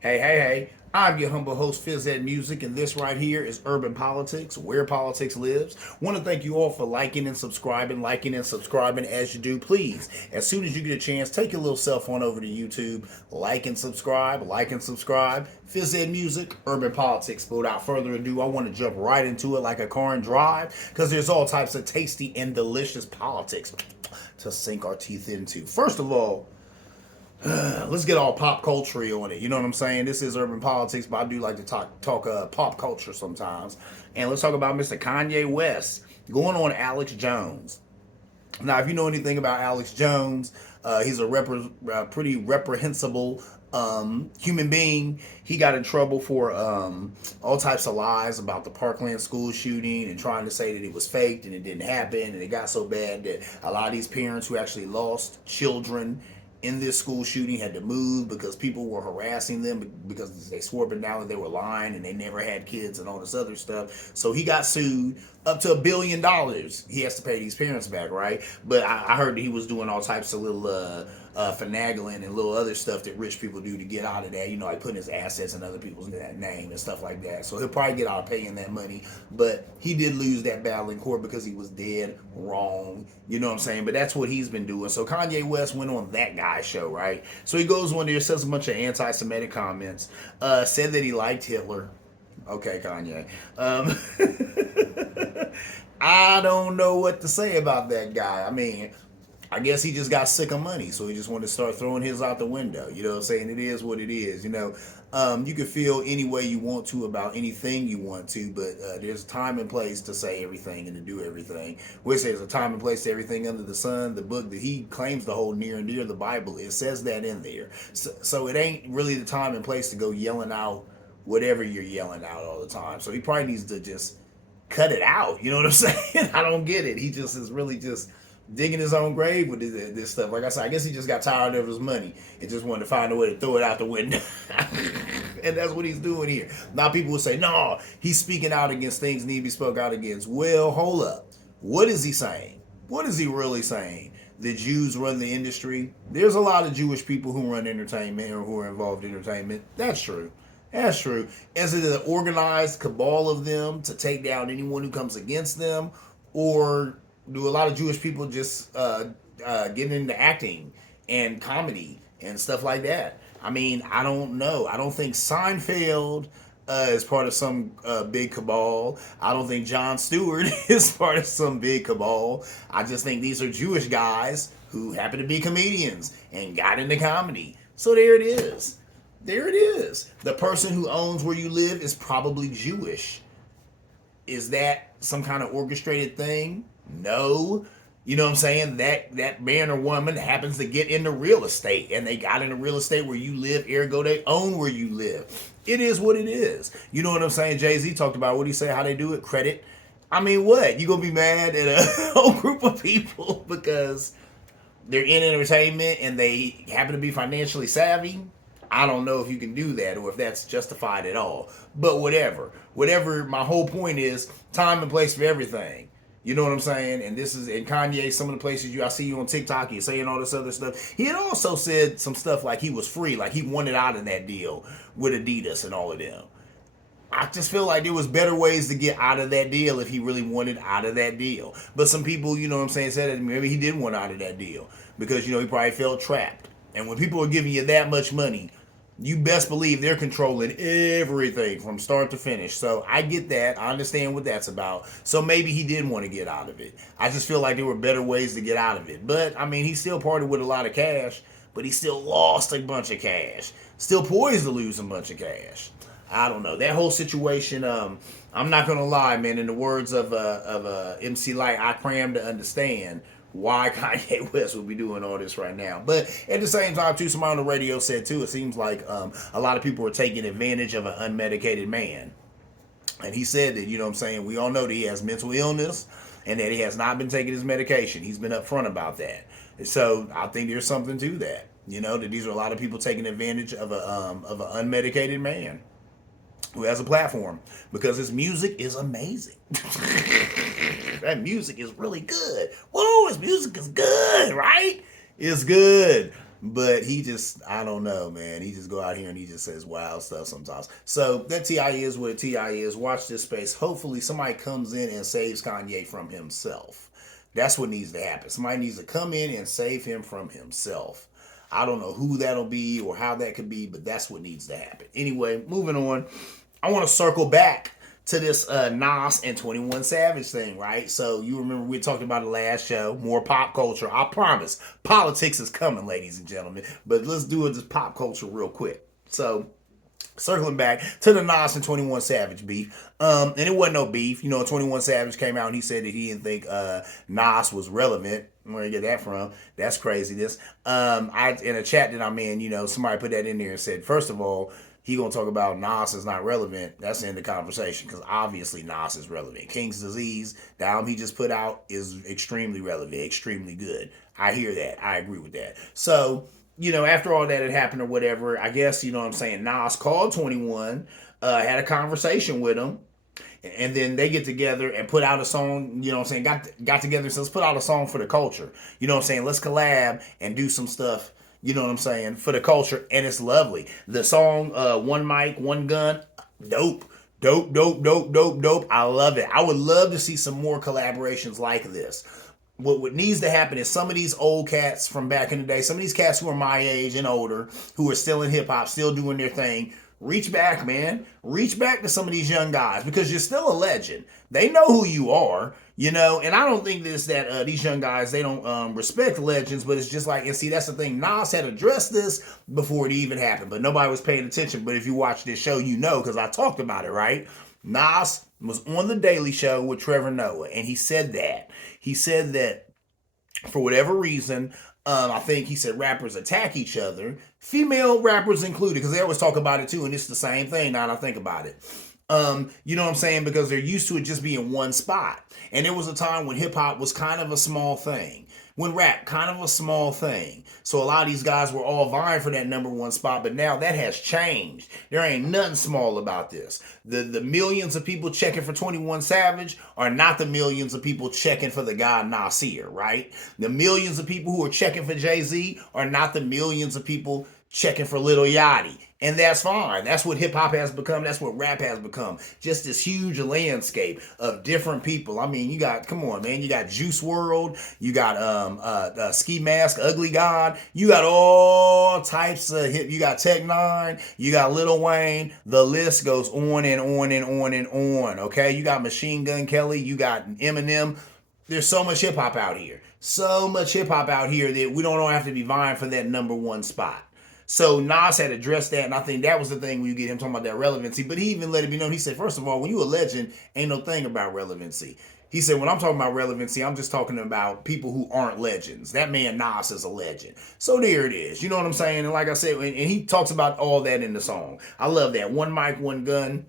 Hey. I'm your humble host, Fizz Ed Music, and this right here is Urban Politics, where politics lives. Want to thank you all for liking and subscribing as you do. Please, as soon as you get a chance, take your little cell phone over to YouTube, like and subscribe. Fizz Ed Music, Urban Politics. But without further ado, I want to jump right into it like a car and drive, because there's all types of tasty and delicious politics to sink our teeth into. First of all, let's get all pop culture on it. You know what I'm saying? This is urban politics, but I do like to talk pop culture sometimes. And let's talk about Mr. Kanye West going on Alex Jones. Now, if you know anything about Alex Jones, he's a pretty reprehensible human being. He got in trouble for all types of lies about the Parkland school shooting and trying to say that it was faked and it didn't happen. And it got so bad that a lot of these parents who actually lost children in this school shooting had to move because people were harassing them because they swore up and down that they were lying and they never had kids and all this other stuff. So he got sued up to $1 billion. He has to pay these parents back, right? But I heard that he was doing all types of little finagling and little other stuff that rich people do to get out of that. You know, like putting his assets in other people's name and stuff like that. So he'll probably get out paying that money. But he did lose that battle in court because he was dead wrong. You know what I'm saying? But that's what he's been doing. So Kanye West went on that guy's show, right? So he goes on there, says a bunch of anti-Semitic comments, said that he liked Hitler. Okay, Kanye. I don't know what to say about that guy. I mean, I guess he just got sick of money, so he just wanted to start throwing his out the window. You know what I'm saying? It is what it is. You know, you can feel any way you want to about anything you want to, but there's a time and place to say everything and to do everything. Which there's a time and place to everything under the sun. The book that he claims to hold near and dear, the Bible, it says that in there. So it ain't really the time and place to go yelling out whatever you're yelling out all the time. So he probably needs to just cut it out. You know what I'm saying? I don't get it. He just is really just digging his own grave with this stuff. Like I said, I guess he just got tired of his money and just wanted to find a way to throw it out the window. And that's what he's doing here. Now people will say, no, he's speaking out against things need to be spoke out against. Well, hold up. What is he saying? What is he really saying? The Jews run the industry. There's a lot of Jewish people who run entertainment or who are involved in entertainment. That's true. That's true. Is it an organized cabal of them to take down anyone who comes against them? Or do a lot of Jewish people just get into acting and comedy and stuff like that? I mean, I don't know. I don't think Seinfeld is part of some big cabal. I don't think Jon Stewart is part of some big cabal. I just think these are Jewish guys who happen to be comedians and got into comedy. So there it is. There it is. The person who owns where you live is probably Jewish. Is that some kind of orchestrated thing? No. You know what I'm saying? That man or woman happens to get into real estate and they got into real estate where you live, ergo they own where you live. It is what it is. You know what I'm saying? Jay-Z talked about what he say, how they do it, credit. I mean, what? You gonna be mad at a whole group of people because they're in entertainment and they happen to be financially savvy? I don't know if you can do that or if that's justified at all. But whatever. Whatever, my whole point is time and place for everything. You know what I'm saying? And this is in Kanye, some of the places I see you on TikTok, he's saying all this other stuff. He had also said some stuff like he was free, like he wanted out of that deal with Adidas and all of them. I just feel like there was better ways to get out of that deal if he really wanted out of that deal. But some people, you know what I'm saying, said that maybe he didn't want out of that deal because, you know, he probably felt trapped. And when people are giving you that much money, you best believe they're controlling everything from start to finish. So I get that. I understand what that's about. So maybe he did want to get out of it. I just feel like there were better ways to get out of it. But, I mean, he still parted with a lot of cash, but he still lost a bunch of cash. Still poised to lose a bunch of cash. I don't know. That whole situation, I'm not going to lie, man. In the words of MC Light, I cram to understand why Kanye West would be doing all this right now. But at the same time, too, somebody on the radio said, too, it seems like a lot of people are taking advantage of an unmedicated man. And he said that, you know what I'm saying, we all know that he has mental illness and that he has not been taking his medication. He's been upfront about that. So I think there's something to that. You know, that these are a lot of people taking advantage of an unmedicated man who has a platform because his music is amazing. That music is really good. Whoa, his music is good, right? It's good. But he just, I don't know, man. He just go out here and he just says wild stuff sometimes. So that Ti is what Ti is. Watch this space. Hopefully somebody comes in and saves Kanye from himself. That's what needs to happen. Somebody needs to come in and save him from himself. I don't know who that'll be or how that could be, but that's what needs to happen. Anyway, moving on. I want to circle back to this Nas and 21 Savage thing, right? So you remember we talked about the last show, more pop culture. I promise, politics is coming, ladies and gentlemen. But let's do it just pop culture real quick. So circling back to the Nas and 21 Savage beef. And it wasn't no beef. 21 Savage came out and he said that he didn't think Nas was relevant. Where you get that from? That's craziness. I in a chat that I'm in, somebody put that in there and said, first of all, he gonna talk about Nas is not relevant. That's the end of the conversation because obviously Nas is relevant. King's Disease, the album he just put out, is extremely relevant, extremely good. I hear that. I agree with that. So, after all that had happened or whatever, I guess, Nas called 21, had a conversation with him, and then they get together and put out a song, got together and said, let's put out a song for the culture. Let's collab and do some stuff, for the culture, and it's lovely. The song, One Mic, One Gun, dope. Dope, dope, dope, dope, dope. I love it. I would love to see some more collaborations like this. What needs to happen is some of these old cats from back in the day, some of these cats who are my age and older, who are still in hip hop, still doing their thing, reach back, man. Reach back to some of these young guys because you're still a legend. They know who you are, and I don't think this that these young guys, they don't respect legends, but it's just like, and see, that's the thing. Nas had addressed this before it even happened, but nobody was paying attention. But if you watch this show, because I talked about it, right? Nas was on The Daily Show with Trevor Noah, and he said that. He said that for whatever reason, I think he said rappers attack each other, female rappers included, because they always talk about it too, and it's the same thing now that I think about it. You know what I'm saying? Because they're used to it just being one spot. And there was a time when hip hop was kind of a small thing. When rap, kind of a small thing. So a lot of these guys were all vying for that number one spot, but now that has changed. There ain't nothing small about this. The millions of people checking for 21 Savage are not the millions of people checking for the guy Nasir, right? The millions of people who are checking for Jay-Z are not the millions of people checking for Lil Yachty. And that's fine. That's what hip hop has become. That's what rap has become. Just this huge landscape of different people. I mean, you got Juice WRLD, you got Ski Mask, Ugly God, you got all types of hip. You got Tech Nine, you got Lil Wayne. The list goes on and on and on and on. Okay, you got Machine Gun Kelly, you got Eminem. There's so much hip hop out here. So much hip hop out here that we don't have to be vying for that number one spot. So Nas had addressed that, and I think that was the thing when you get him talking about that relevancy. But he even let it be known. He said, first of all, when you a legend, ain't no thing about relevancy. He said, when I'm talking about relevancy, I'm just talking about people who aren't legends. That man Nas is a legend. So there it is. You know what I'm saying? And like I said, and he talks about all that in the song. I love that. One mic, one gun.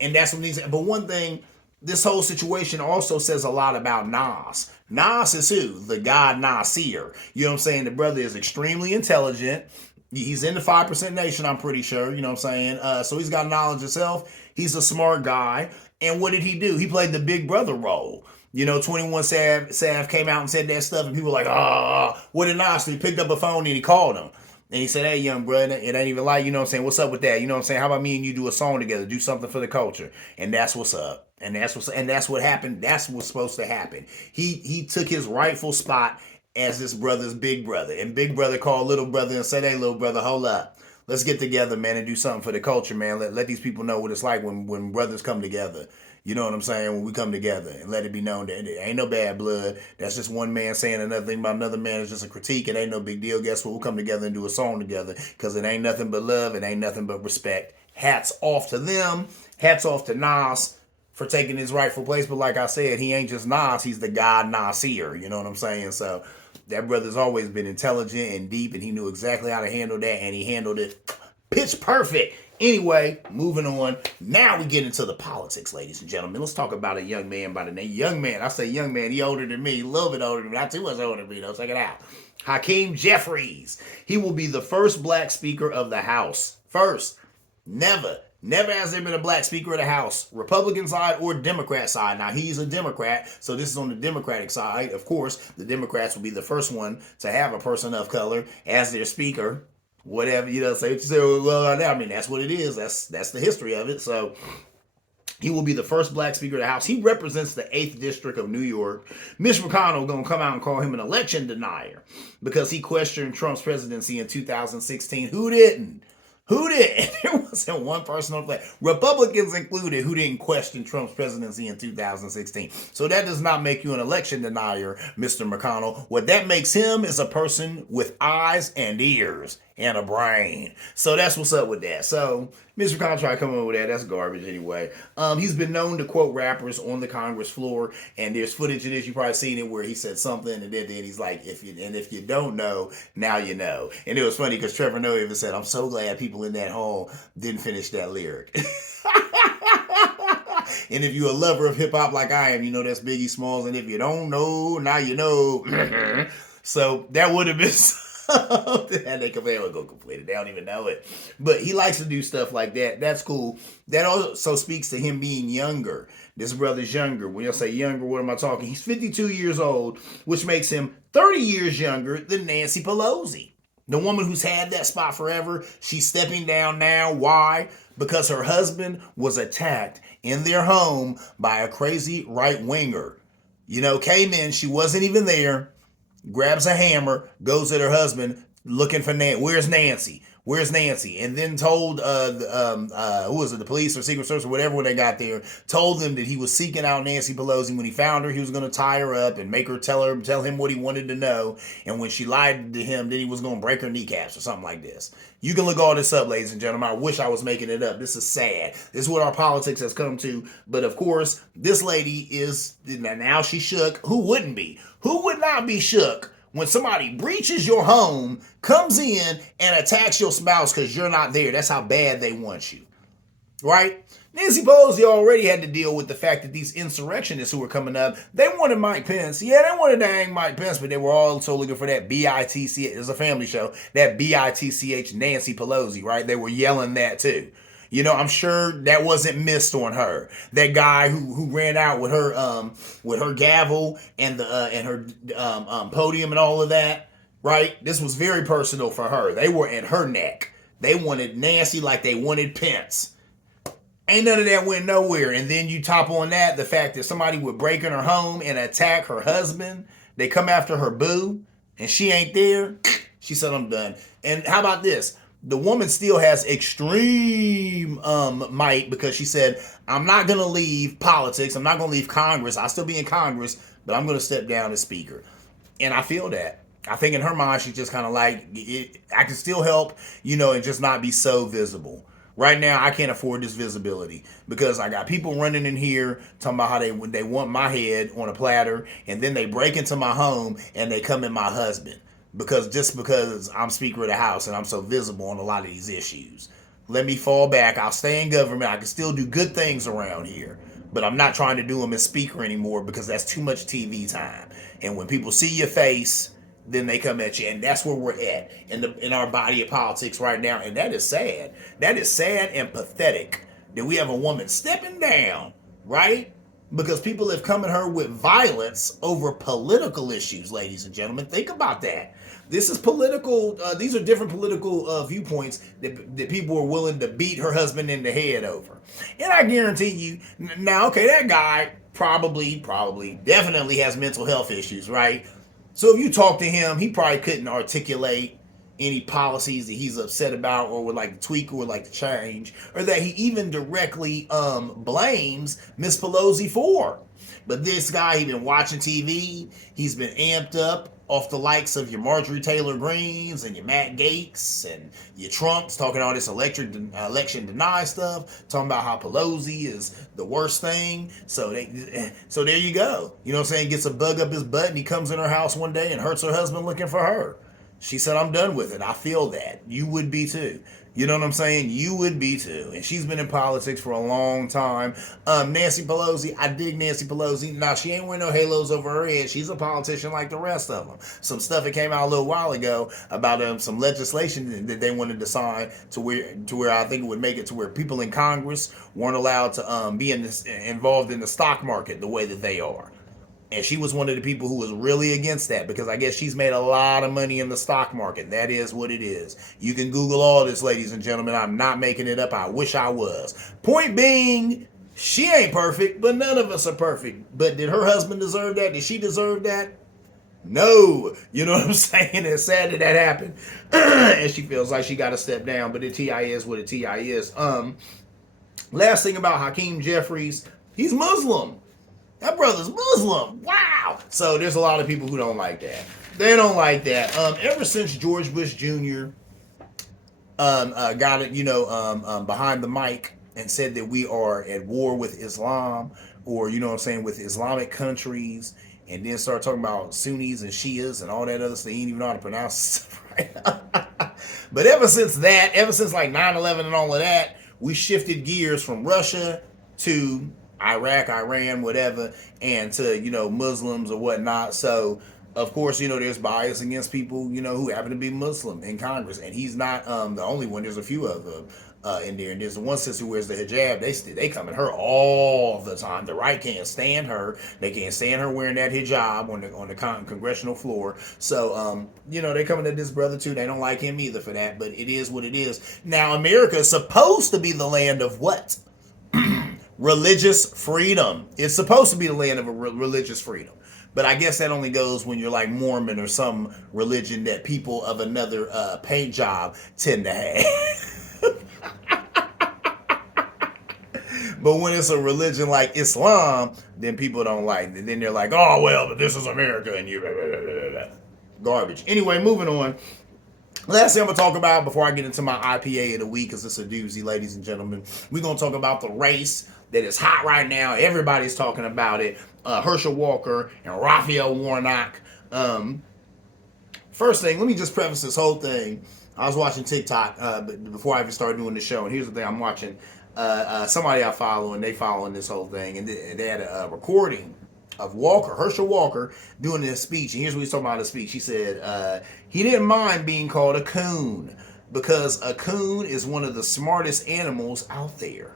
And that's what he said. But one thing, this whole situation also says a lot about Nas. Nas is who? The God Nasir. You know what I'm saying? The brother is extremely intelligent. He's in the 5% Nation, I'm pretty sure. You know what I'm saying? So he's got knowledge himself. He's a smart guy. And what did he do? He played the big brother role. 21 Sav came out and said that stuff, and people were like, what did Nas do? He picked up a phone and he called him. And he said, hey, young brother, it ain't even like, what's up with that? You know what I'm saying? How about me and you do a song together, do something for the culture? And that's what's up. And that's what happened. That's what's supposed to happen. He took his rightful spot as this brother's big brother. And big brother called little brother and said, hey, little brother, hold up. Let's get together, man, and do something for the culture, man. Let these people know what it's like when brothers come together. You know what I'm saying? When we come together, and let it be known that there ain't no bad blood. That's just one man saying another thing about another man. It's just a critique. It ain't no big deal. Guess what? We'll come together and do a song together because it ain't nothing but love. It ain't nothing but respect. Hats off to them. Hats off to Nas for taking his rightful place. But like I said, he ain't just Nas. He's the God Nasir. You know what I'm saying? So that brother's always been intelligent and deep, and he knew exactly how to handle that, and he handled it pitch perfect. Anyway, moving on. Now we get into the politics, ladies and gentlemen. Let's talk about a young man by the name. Young man. I say young man. He older than me. A little bit older than me. Not too much older than me, though. Check it out. Hakeem Jeffries. He will be the first black speaker of the House. First. Never, Never has there been a black Speaker of the House, Republican side or Democrat side. Now, he's a Democrat, so this is on the Democratic side. Of course, the Democrats will be the first one to have a person of color as their Speaker. Whatever, say what you say. Well, I mean, that's what it is. That's the history of it. So he will be the first black Speaker of the House. He represents the 8th District of New York. Mitch McConnell going to come out and call him an election denier because he questioned Trump's presidency in 2016. Who didn't? Who did? There wasn't one person on the flag, Republicans included, who didn't question Trump's presidency in 2016. So that does not make you an election denier, Mr. McConnell. What that makes him is a person with eyes and ears and a brain. So that's what's up with that. So Mr. McConnell tried to come up with that. That's garbage anyway. He's been known to quote rappers on the Congress floor, and there's footage of this. You probably seen it where he said something, and then he's like, if you don't know, now you know. And it was funny because Trevor Noah even said, I'm so glad people in that hall didn't finish that lyric. And if you're a lover of hip hop like I am, you know that's Biggie Smalls. And if you don't know, now you know. So that would have been and they would go complete it. They don't even know it. But he likes to do stuff like that. That's cool. That also speaks to him being younger. This brother's younger. When you say younger, what am I talking? He's 52 years old, which makes him 30 years younger than Nancy Pelosi. The woman who's had that spot forever, she's stepping down now. Why? Because her husband was attacked in their home by a crazy right-winger. Came in, she wasn't even there, grabs a hammer, goes at her husband looking for Nancy. Where's Nancy? Where's Nancy? And then told, who was it, the police or Secret Service or whatever when they got there, told them that he was seeking out Nancy Pelosi. When he found her, he was going to tie her up and make her tell him what he wanted to know. And when she lied to him, then he was going to break her kneecaps or something like this. You can look all this up, ladies and gentlemen. I wish I was making it up. This is sad. This is what our politics has come to. But of course, this lady is, now she's shook. Who wouldn't be? Who would not be shook when somebody breaches your home, comes in, and attacks your spouse because you're not there? That's how bad they want you, right? Nancy Pelosi already had to deal with the fact that these insurrectionists who were coming up, they wanted Mike Pence. Yeah, they wanted to hang Mike Pence, but they were also looking for that B-I-T-C-H. It's a family show. That B-I-T-C-H Nancy Pelosi, right? They were yelling that too. I'm sure that wasn't missed on her. That guy who ran out with her gavel and her podium and all of that, right? This was very personal for her. They were in her neck. They wanted Nancy like they wanted Pence. Ain't none of that went nowhere. And then you top on that the fact that somebody would break in her home and attack her husband. They come after her boo, and she ain't there. She said, I'm done. And how about this? The woman still has extreme might because she said, I'm not going to leave politics. I'm not going to leave Congress. I'll still be in Congress, but I'm going to step down as Speaker. And I feel that. I think in her mind, she's just kind of like, I can still help, and just not be so visible. Right now, I can't afford this visibility because I got people running in here talking about how they want my head on a platter, and then they break into my home and they come at my husband. Because I'm Speaker of the House and I'm so visible on a lot of these issues. Let me fall back. I'll stay in government. I can still do good things around here. But I'm not trying to do them as Speaker anymore because that's too much TV time. And when people see your face, then they come at you. And that's where we're at in our body of politics right now. And that is sad. That is sad and pathetic that we have a woman stepping down, right? Because people have come at her with violence over political issues, ladies and gentlemen. Think about that. This is political. These are different political viewpoints that people are willing to beat her husband in the head over. And I guarantee you, now, okay, that guy probably, definitely has mental health issues, right? So if you talk to him, he probably couldn't articulate any policies that he's upset about or would like to tweak or would like to change, or that he even directly blames Miss Pelosi for. But this guy, he's been watching TV, he's been amped up off the likes of your Marjorie Taylor Greens and your Matt Gaetz and your Trumps, talking all this election deny stuff, talking about how Pelosi is the worst thing. So there you go. You know what I'm saying? Gets a bug up his butt and he comes in her house one day and hurts her husband looking for her. She said, I'm done with it. I feel that. You would be too. You know what I'm saying? You would be too. And she's been in politics for a long time. Nancy Pelosi, I dig Nancy Pelosi. Now, she ain't wearing no halos over her head. She's a politician like the rest of them. Some stuff that came out a little while ago about some legislation that they wanted to sign to where I think it would make it to where people in Congress weren't allowed to be involved in the stock market the way that they are. And she was one of the people who was really against that because I guess she's made a lot of money in the stock market. That is what it is. You can Google all this, ladies and gentlemen. I'm not making it up. I wish I was. Point being, she ain't perfect, but none of us are perfect. But did her husband deserve that? Did she deserve that? No. You know what I'm saying? It's sad that happened. And she feels like she got to step down, but the TI is what the TI is. Last thing about Hakeem Jeffries, he's Muslim. That brother's Muslim. Wow. So there's a lot of people who don't like that. They don't like that. Ever since George Bush Jr. Got it, behind the mic and said that we are at war with Islam, or you know what I'm saying, with Islamic countries, and then start talking about Sunnis and Shias and all that other stuff. He didn't even know how to pronounce stuff right. But ever since like 9/11 and all of that, we shifted gears from Russia to Iraq, Iran, whatever, and to, Muslims or whatnot. So, of course, there's bias against people, who happen to be Muslim in Congress. And he's not the only one. There's a few of them in there. And there's the one sister who wears the hijab. They come at her all the time. The right can't stand her. They can't stand her wearing that hijab on the congressional floor. So, they coming at this brother too. They don't like him either for that. But it is what it is. Now, America is supposed to be the land of what? Religious freedom. It's supposed to be the land of religious freedom. But I guess that only goes when you're like Mormon or some religion that people of another paint job tend to have. But when it's a religion like Islam, then people don't like it. Then they're like, oh, well, but this is America and you garbage. Anyway, moving on. Last thing I'm going to talk about before I get into my IPA of the week, because it's a doozy, ladies and gentlemen. We're going to talk about the race that is hot right now. Everybody's talking about it. Herschel Walker and Raphael Warnock. First thing, let me just preface this whole thing. I was watching TikTok before I even started doing the show. And here's the thing. I'm watching somebody I follow, and they following this whole thing. And they had a recording of Herschel Walker, doing this speech. And here's what he's talking about in the speech. He said he didn't mind being called a coon because a coon is one of the smartest animals out there.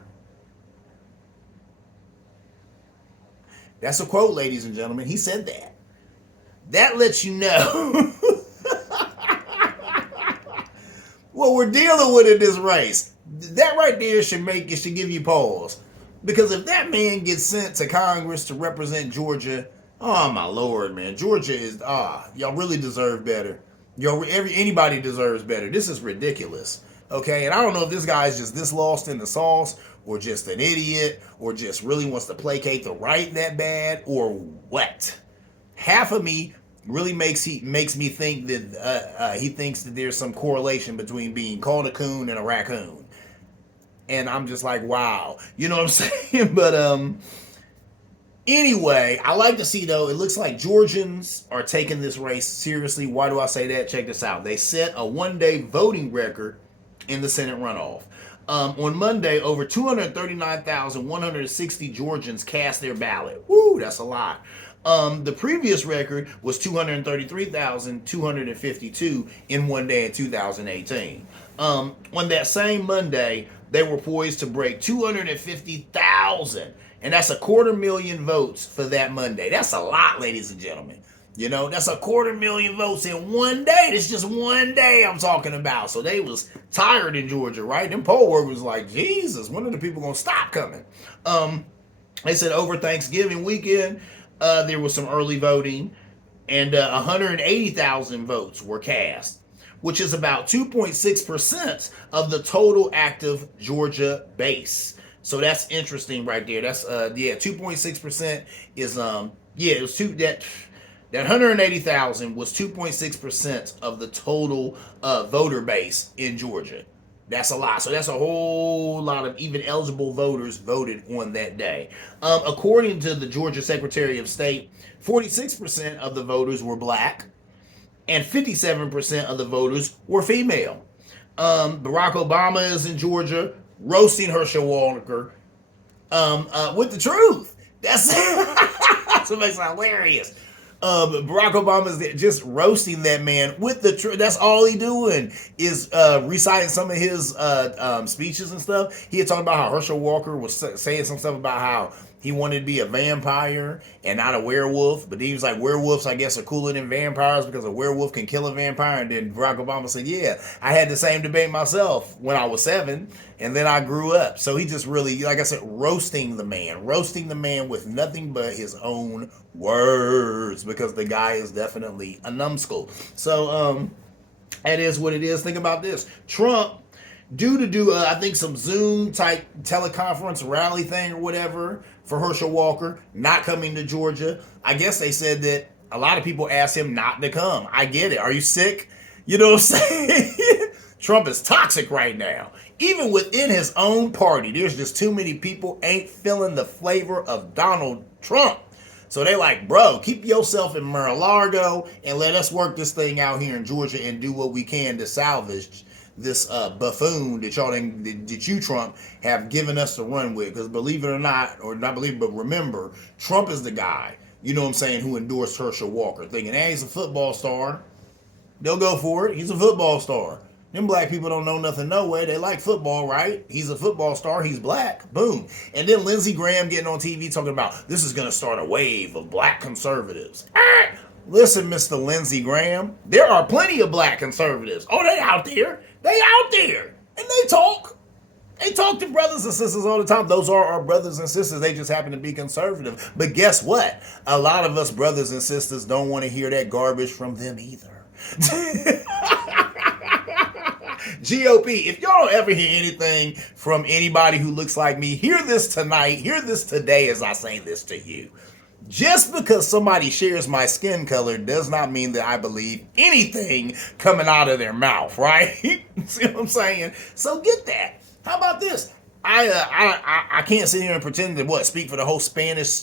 That's a quote, ladies and gentlemen. He said that. That lets you know what we're dealing with in this race. That right there should give you pause. Because if that man gets sent to Congress to represent Georgia, oh my Lord, man, Georgia is y'all really deserve better. Anybody deserves better. This is ridiculous. Okay, and I don't know if this guy is just this lost in the sauce, or just an idiot, or just really wants to placate the right that bad, or what. Half of me really makes me think that he thinks that there's some correlation between being called a coon and a raccoon. And I'm just like, wow. You know what I'm saying? But anyway, I like to see, though, it looks like Georgians are taking this race seriously. Why do I say that? Check this out. They set a one-day voting record in the Senate runoff. On Monday, over 239,160 Georgians cast their ballot. Woo, that's a lot. The previous record was 233,252 in one day in 2018. On that same Monday, they were poised to break 250,000. And that's 250,000 votes for that Monday. That's a lot, ladies and gentlemen. That's 250,000 votes in one day. It's just one day I'm talking about. So they was tired in Georgia, right? Them poll workers was like, Jesus, when are the people going to stop coming? They said over Thanksgiving weekend, there was some early voting, and 180,000 votes were cast, which is about 2.6% of the total active Georgia base. So that's interesting right there. That's 2.6% is it was that 180,000 was 2.6% of the total voter base in Georgia. That's a lot. So that's a whole lot of even eligible voters voted on that day. According to the Georgia Secretary of State, 46% of the voters were black and 57% of the voters were female. Barack Obama is in Georgia roasting Herschel Walker with the truth. That's what makes it hilarious. Barack Obama is just roasting that man with the truth. That's all he doing is reciting some of his speeches and stuff. He had talked about how Herschel Walker was saying some stuff about how he wanted to be a vampire and not a werewolf, but he was like, werewolves, I guess, are cooler than vampires because a werewolf can kill a vampire. And then Barack Obama said, yeah, I had the same debate myself when I was 7, and then I grew up. So he just really, like I said, roasting the man with nothing but his own words, because the guy is definitely a numbskull. So that is what it is. Think about this. Trump, due to do I think some Zoom type teleconference rally thing or whatever for Herschel Walker not coming to Georgia. I guess they said that a lot of people asked him not to come. I get it. Are you sick? You know what I'm saying? Trump is toxic right now. Even within his own party, there's just too many people ain't feeling the flavor of Donald Trump. So they like, bro, keep yourself in Mar-a-Lago and let us work this thing out here in Georgia and do what we can to salvage this buffoon that you, Trump, have given us to run with. Because believe it or not, or not believe it, but remember, Trump is the guy, you know what I'm saying, who endorsed Herschel Walker, thinking, hey, he's a football star. They'll go for it. He's a football star. Them black people don't know nothing, no way. They like football, right? He's a football star. He's black. Boom. And then Lindsey Graham getting on TV talking about this is going to start a wave of black conservatives. Listen, Mr. Lindsey Graham, there are plenty of black conservatives. Oh, they out there. They out there. And they talk. They talk to brothers and sisters all the time. Those are our brothers and sisters. They just happen to be conservative. But guess what? A lot of us brothers and sisters don't want to hear that garbage from them either. GOP, if y'all don't ever hear anything from anybody who looks like me, hear this tonight, hear this today as I say this to you. Just because somebody shares my skin color does not mean that I believe anything coming out of their mouth, right? See what I'm saying? So get that. How about this? I can't sit here and pretend to speak for the whole Spanish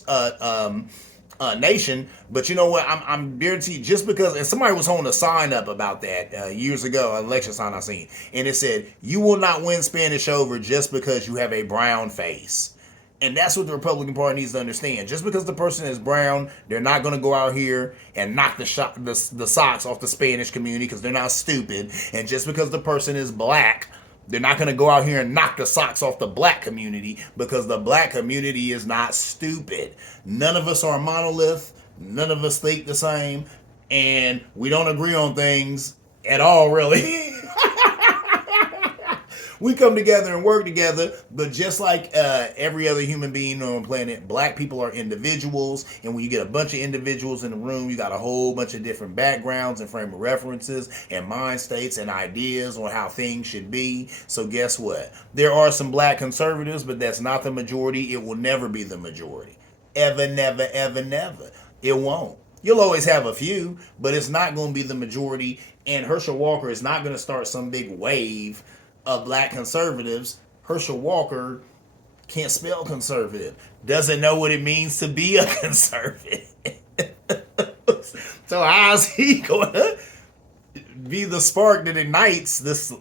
nation, but you know what? I'm guaranteed just because, and somebody was holding a sign up about that years ago, an election sign I seen, and it said, "You will not win Spanish over just because you have a brown face." And that's what the Republican Party needs to understand. Just because the person is brown, they're not going to go out here and knock the socks off the Spanish community because they're not stupid. And just because the person is black, they're not going to go out here and knock the socks off the black community because the black community is not stupid. None of us are a monolith. None of us think the same. And we don't agree on things at all, really. We come together and work together, but just like every other human being on the planet, black people are individuals, and when you get a bunch of individuals in the room, you got a whole bunch of different backgrounds and frame of references and mind states and ideas on how things should be. So guess what? There are some black conservatives, but that's not the majority. It will never be the majority. Ever, never, ever, never. It won't. You'll always have a few, but it's not going to be the majority, and Herschel Walker is not going to start some big wave of black conservatives. Herschel Walker can't spell conservative, doesn't know what it means to be a conservative. So how's he going to be the spark that ignites this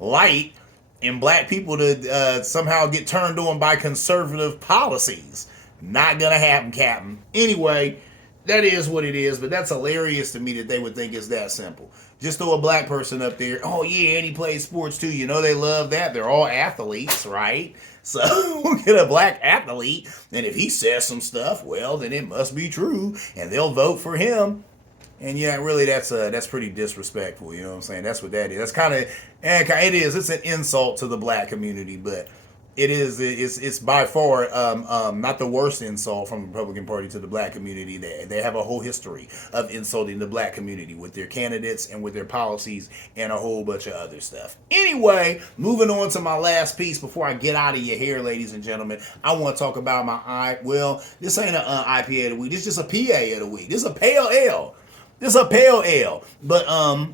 light in black people to somehow get turned on by conservative policies? Not gonna happen, Captain. Anyway, that is what it is, but that's hilarious to me that they would think it's that simple. Just throw a black person up there. Oh, yeah, and he plays sports too. You know they love that. They're all athletes, right? So we'll get a black athlete, and if he says some stuff, well, then it must be true, and they'll vote for him. And yeah, really, that's pretty disrespectful. You know what I'm saying? That's what that is. That's kind of, it is. It's an insult to the black community, but it's by far not the worst insult from the Republican Party to the black community. They have a whole history of insulting the black community with their candidates and with their policies and a whole bunch of other stuff. Anyway, moving on to my last piece before I get out of your hair, ladies and gentlemen, I want to talk about this ain't an IPA of the week. This is just a PA of the week. This is a pale ale. This is a pale ale, but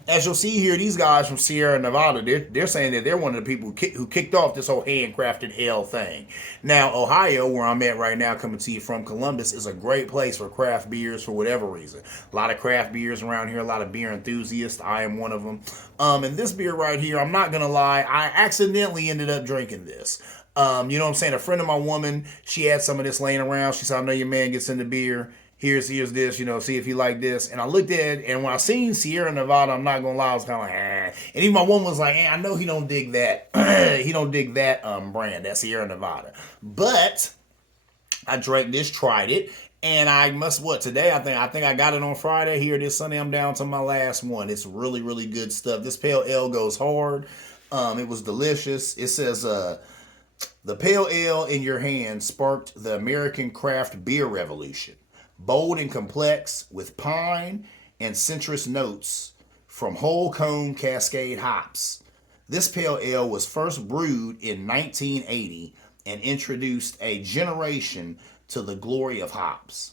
as you'll see here, these guys from Sierra Nevada, they're saying that they're one of the people who kicked off this whole handcrafted ale thing. Now, Ohio, where I'm at right now, coming to you from Columbus, is a great place for craft beers for whatever reason. A lot of craft beers around here, a lot of beer enthusiasts. I am one of them. And this beer right here, I'm not gonna lie, I accidentally ended up drinking this. You know what I'm saying? A friend of my woman, she had some of this laying around. She said, "I know your man gets into beer. Here's this, you know, see if you like this." And I looked at it, and when I seen Sierra Nevada, I'm not gonna lie, I was kind of like, eh. And even my woman was like, I know he don't dig that. He don't dig that brand, that Sierra Nevada. But I drank this, tried it, and I must today. I think I got it on Friday. Here this Sunday, I'm down to my last one. It's really really good stuff. This pale ale goes hard. It was delicious. It says the pale ale in your hand sparked the American craft beer revolution. Bold and complex with pine and citrus notes from whole cone Cascade hops. This pale ale was first brewed in 1980 and introduced a generation to the glory of hops.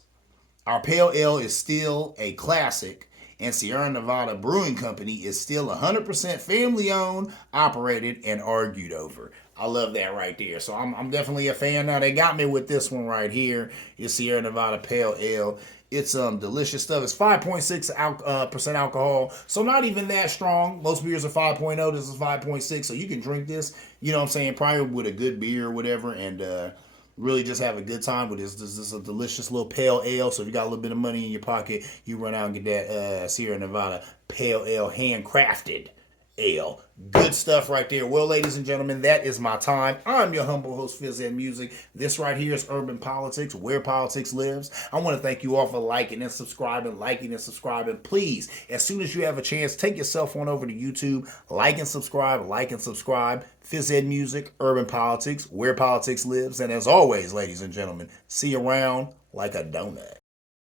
Our pale ale is still a classic, and Sierra Nevada Brewing Company is still 100% family owned, operated, and argued over. I love that right there. So I'm definitely a fan now. They got me with this one right here. It's Sierra Nevada Pale Ale. It's delicious stuff. It's 5.6 percent alcohol, so not even that strong. Most beers are 5.0. This is 5.6, so you can drink this. You know what I'm saying? Probably with a good beer or whatever, and really just have a good time with this. This is a delicious little pale ale. So if you got a little bit of money in your pocket, you run out and get that Sierra Nevada Pale Ale handcrafted ale. Good stuff right there. Well, ladies and gentlemen, that is my time. I'm your humble host, Fizz Ed Music. This right here is Urban Politics, where politics lives. I want to thank you all for liking and subscribing. Please, as soon as you have a chance, take yourself on over to YouTube, like and subscribe. Fizz Ed Music, Urban Politics, where politics lives. And as always, ladies and gentlemen, see you around like a donut.